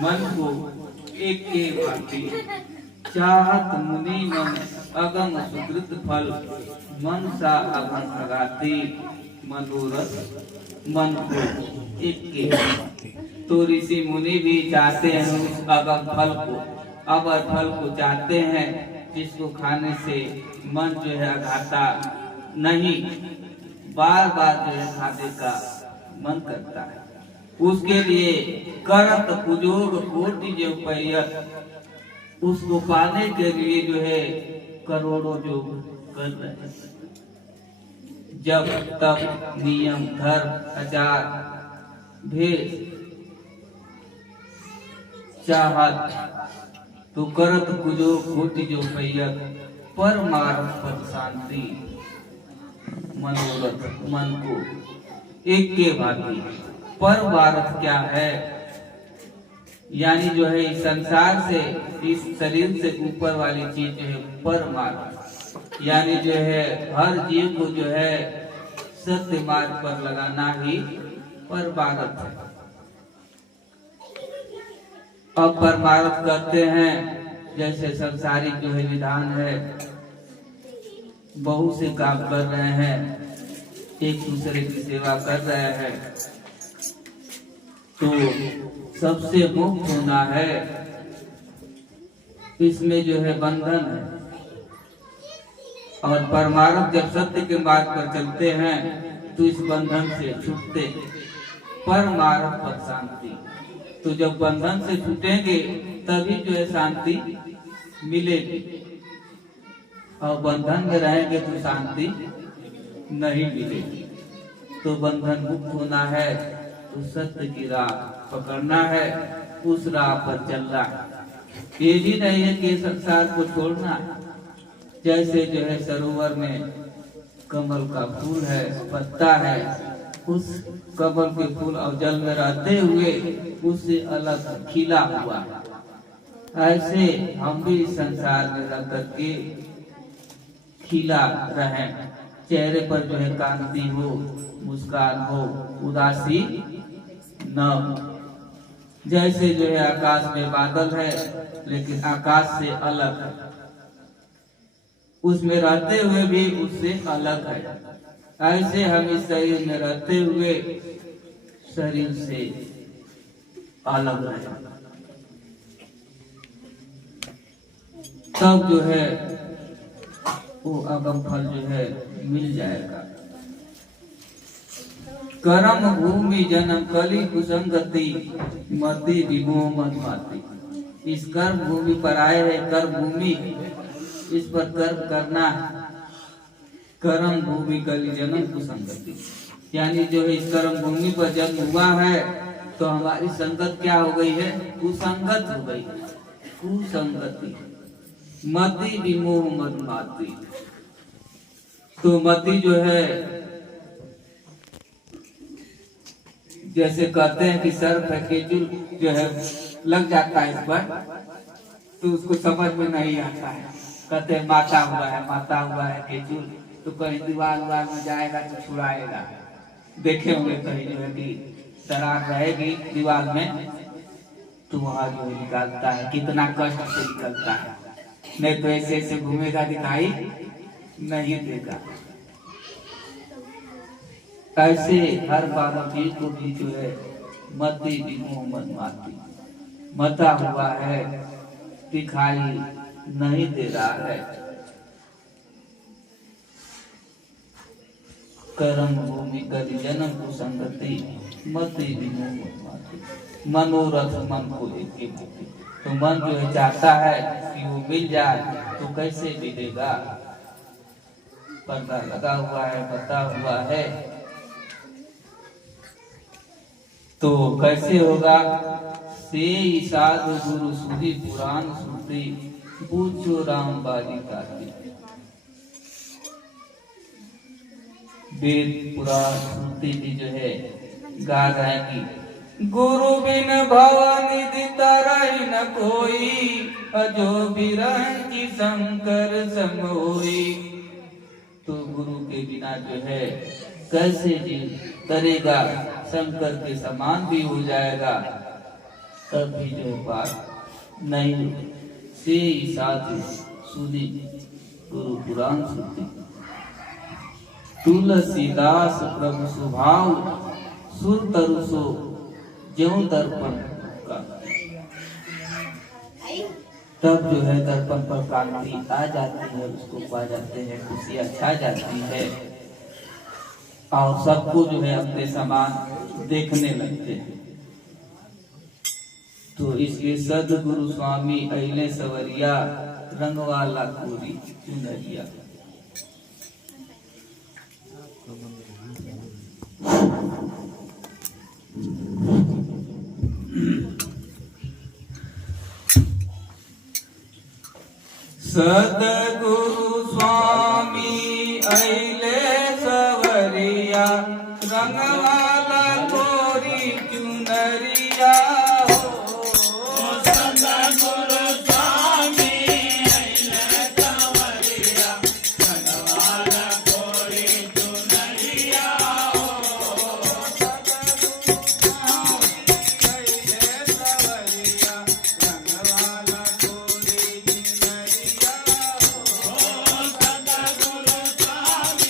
मन को एक के भांति चाहत मुनि मन अगम सुकृत फल मन सा अगम लगाते मनोरथ मन को एक के भांति। तो ऋषि मुनि भी चाहते हैं उस अगम फल को, अगर फल को चाहते हैं जिसको खाने से मन जो है अघाता नहीं, बार बार जो है खाने का मन करता है। उसके लिए करत पुजोग कोटि जो पैयत, उसको पाने के लिए जो है करोड़ों योग कर रहे हैं। जब तक नियम धर्म आचार भेद चाहत तो करत कुजो खोटी जो पैयत परमार्थ पद शांति मनोरथ मन को एक के भांति। परमार्थ क्या है? यानी जो है इस संसार से, इस शरीर से ऊपर वाली चीज जो है परमार्थ, यानी जो है हर जीव को जो है सत्य मार्ग पर लगाना ही परमार्थ है। अब परमार्थ करते हैं जैसे संसारिक जो है विधान है, बहुत से काम कर रहे हैं, एक दूसरे की सेवा कर रहे हैं, तो सबसे मुक्त होना है। इसमें जो है बंधन है। और परमार्थ जब सत्य के मार्ग पर चलते हैं तो इस बंधन से छूटते, परमार्थ पर शांति। तो जब बंधन से छूटेंगे तभी जो है शांति मिलेगी, और बंधन में रहेंगे तो शांति नहीं मिलेगी। तो बंधन मुक्त होना है तो सत्य की राह पकड़ना है, उस राह पर चलना है। ये भी नहीं है कि संसार को छोड़ना। जैसे जो है सरोवर में कमल का फूल है, पत्ता है, उस कमल के फूल और जल में रहते हुए उससे अलग खिला हुआ है, ऐसे हम भी संसार में रह करके खिला रहे, चेहरे पर जो है कांति हो, मुस्कान हो, उदासी न। जैसे जो है आकाश में बादल है लेकिन आकाश से अलग है, उसमें रहते हुए भी उससे अलग है, ऐसे हम इस शरीर में रहते हुए शरीर से अलग है। तब जो है वो अगम फल जो है मिल जाएगा। कर्म भूमि जन्म कली कुसंगति मति विमोह मति। इस कर्म भूमि पर आए हैं, कर्म भूमि, इस पर कर्म करना। कर्म भूमि कली जन्म कुसंगति, यानी जो है इस कर्म भूमि पर जन्म हुआ है तो हमारी संगत क्या हो गई है? कुसंगत हो गई, कुसंगति। मति विमोह मति। तो मति जो है, जैसे कहते हैं कि सर्प है, केचुल जो है लग जाता है इस पर तो उसको समझ में नहीं आता है, कहते हैं माता हुआ है केचुल, तो कहीं दीवार में जाएगा तो छुड़ाएगा। देखे होंगे कहीं जो है कि दरार रहेगी दीवार में तो वहां जो है निकालता है, कितना कष्ट से निकलता है, नहीं तो ऐसे ऐसे घूमेगा दिखाई नहीं देगा। ऐसे हर मानव जीव को भी जो है मति विमोह मति, मता हुआ है, दिखाई नहीं दे रहा है। कर्म भूमि कली जन्म कुसंगति मति विमोह मति। मनोरथ मन को एक भांति। तो मन जो है चाहता है कि वो मिल जाए, तो कैसे मिलेगा? पर्दा लगा हुआ है, बता हुआ है, तो कैसे होगा? से साधु गुरु सुधी पुराण सुनते पूछो राम बाली काती। वेद पुराण सुनते भी जो है गा रहे कि गुरु बिन भवानी तरही न कोई, अजो बिरंगी शंकर समोई। तो गुरु के बिना जो है कैसे जीव तरेगा, शंकर के समान भी हो जाएगा, तब भी जो बात नहीं होगी। से साधु सुनी गुरु पुराण सुनते। तुलसीदास प्रभु स्वभाव सुर तरुसो ज्यों दर्पण का। तब जो है दर्पण पर कांति आ जाती है, उसको पा जाते हैं, खुशियां छा जाती है और सबको जो है अपने समान देखने लगते हैं। तो इसलिए सदगुरु स्वामी अइले सवरिया, रंगवाला कोरी चुनरिया। सदगुरु स्वामी अइले सवरिया रंगवाला तोरी चुनरिया सदगुरु स्वामी अइले सवरिया रंगवाला तोरी चुनरिया सदगुरु स्वामी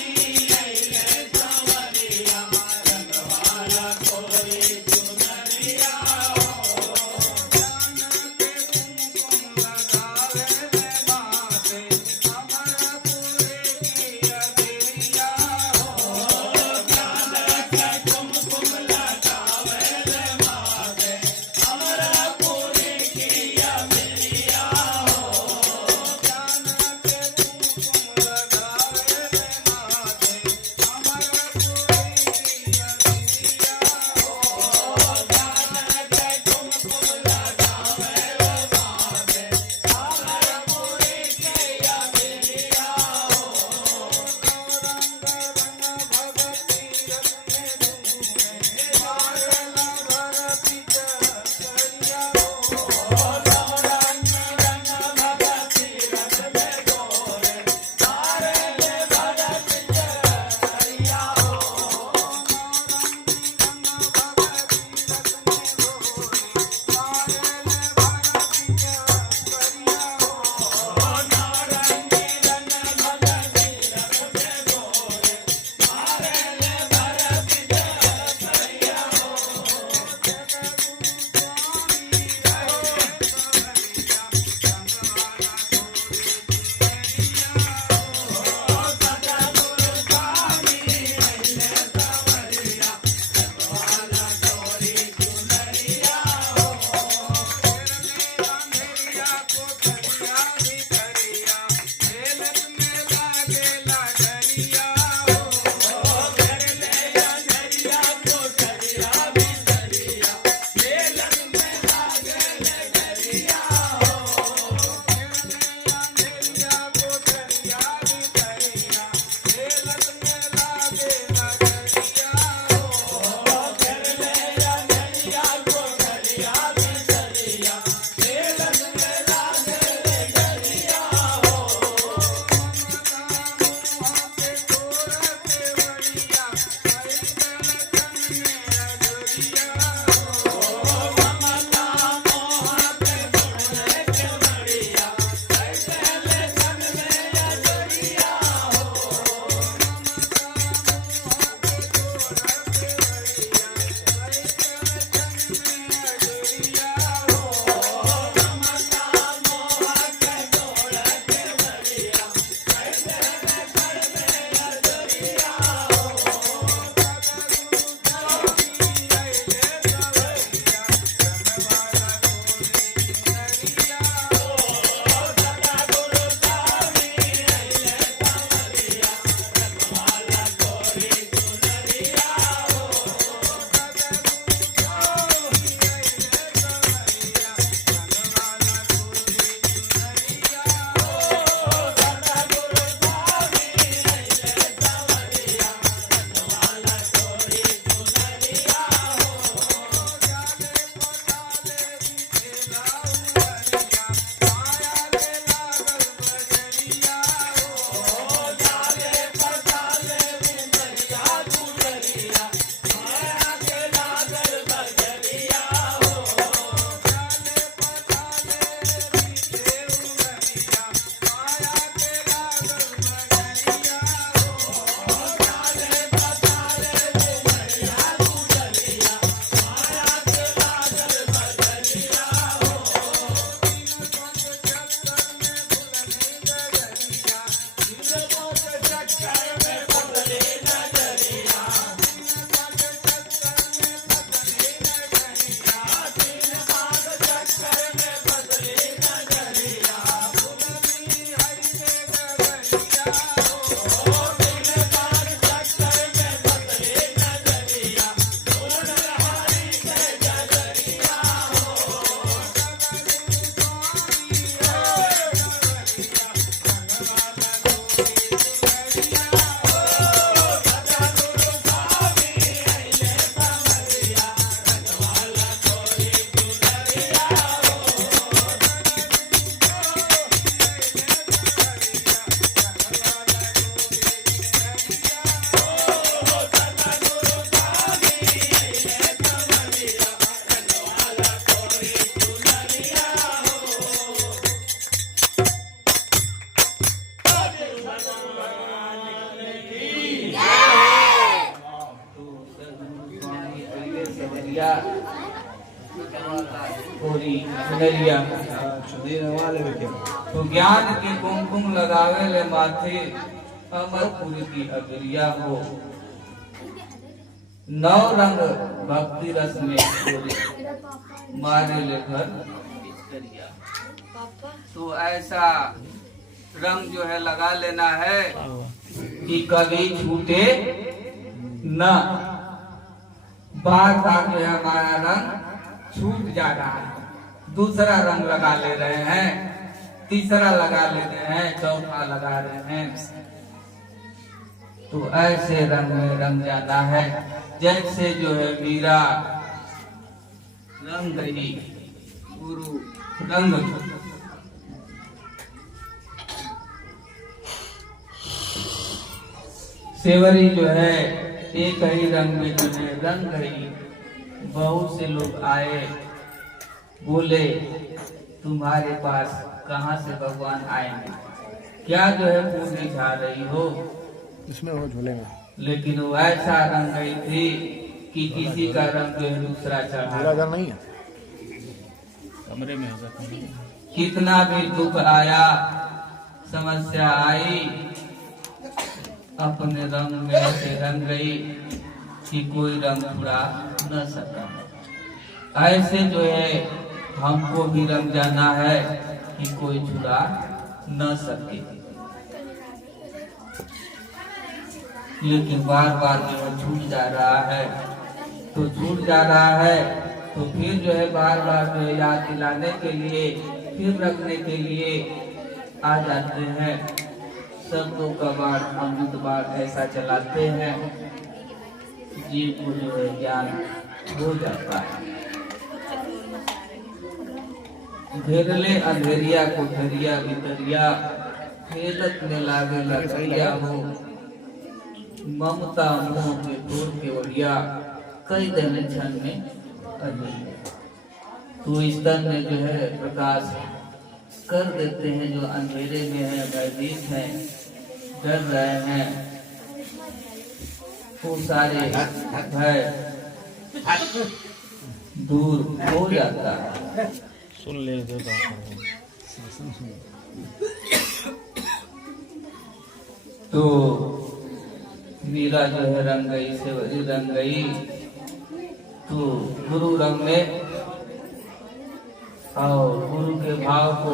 की चुनरिया। तो ज्ञान के कुमकुम लगावे ले माथे, अमरपुर की अगरिया हो। 9 रंग भक्ति रस में घोले, मारे ले घर करिया। तो ऐसा रंग जो है लगा लेना है कि कभी छूटे न। बार बार जो है हमारा रंग छूट जा रहा है, दूसरा रंग लगा ले रहे हैं, तीसरा लगा ले रहे हैं, चौथा लगा रहे हैं। तो ऐसे रंग में रंग जाना है जैसे जो है मीरा रंग गई गुरु रंग। सेवरी जो है एक ही रंग में जो है रंग गई। बहुत से लोग आए, बोले तुम्हारे पास कहाँ से भगवान आएंगे, क्या जो है पूरी झा रही हो। इसमें वो झूलेंगे, लेकिन वो ऐसा रंग गई थी कि किसी का रंग जो है दूसरा चढ़ा। नहीं है कमरे में होगा। कितना भी दुख आया, समस्या आई, अपने रंग में ऐसे रंग गई कि कोई रंग छुड़ा न सका। ऐसे जो है हमको भी रंग जाना है कि कोई छुड़ा न सके। लेकिन बार बार जो है छूट जा रहा है, तो छूट जा रहा है तो फिर जो है बार बार जो है याद दिलाने के लिए, फिर रखने के लिए आ जाते हैं। शब्दों का बाढ़, अमृत बाढ़ ऐसा चलाते हैं, जीव को जो है ज्ञान हो जाता है। घेरले अंधेरिया को धरिया भितरिया, खेलत में लागे लड़िया हो। ममता मोह के तोड़ के बढ़िया, कई दिन क्षण में अधूरी। तो इस तन में जो है प्रकाश कर देते हैं, जो अंधेरे में है, भयभीत है, डर रहे हैं, वो सारे भय दूर हो जाता है। सुन ले दो तो मीरा जो है रंग गई, सेवरी रंग गई, तो गुरु रंग में और गुरु के भाव को,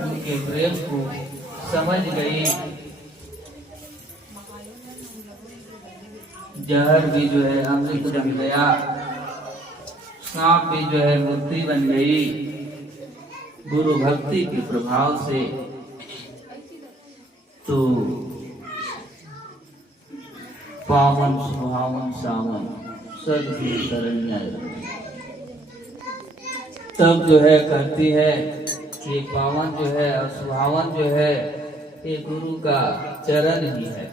उनके प्रेम को समझ गई। जहर भी जो है अमृत बन गया, सांप भी जो है मूर्ति बन गई गुरु भक्ति के प्रभाव से। तो पावन सुहावन सावन सदगुरु शरण्य, तब जो है कहती है कि पावन जो है और सुहावन जो है ये गुरु का चरण ही है।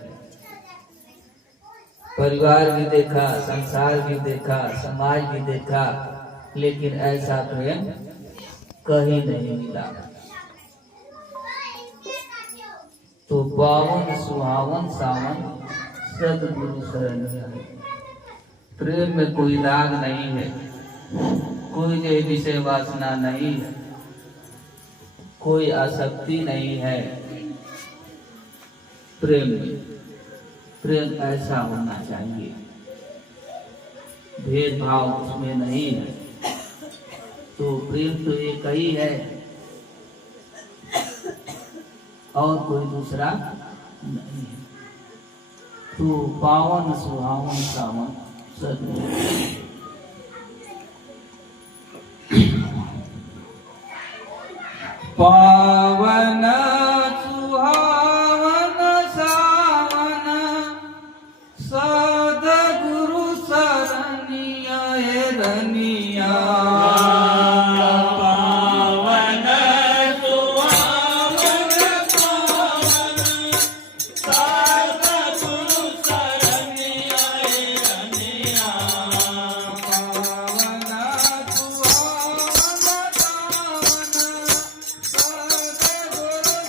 परिवार भी देखा, संसार भी देखा, समाज भी देखा, लेकिन ऐसा प्रेम कहीं नहीं मिला। तो पावन सुहावन सावन सदगुरु शरण्य, प्रेम में कोई दाग नहीं है, कोई विषय वासना नहीं है, कोई आसक्ति नहीं है। प्रेम में, प्रेम ऐसा होना चाहिए, भेदभाव उसमें नहीं है। तो प्रेम तो एक ही है और कोई दूसरा नहीं है। तो पावन सुहावन सावन सदगुरु, पावन सुहावन सावन सदगुरु शरणिया रनिया। पावन सुहावन पावन सदगुरु शरणिया रनिया। पावन सुहावन सावन सदगुरु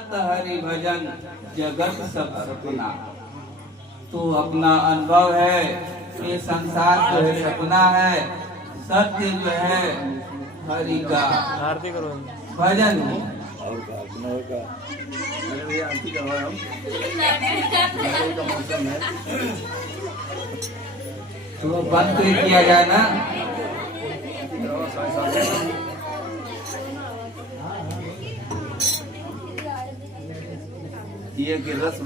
सुनत हरि भजन जगत सब सपना। तो अपना अनुभव है, ये संसार जो है सपना है, सत्य जो है हरि का आरती करो। भजन है। तो बंद तो किया जाए ना। ये कि रस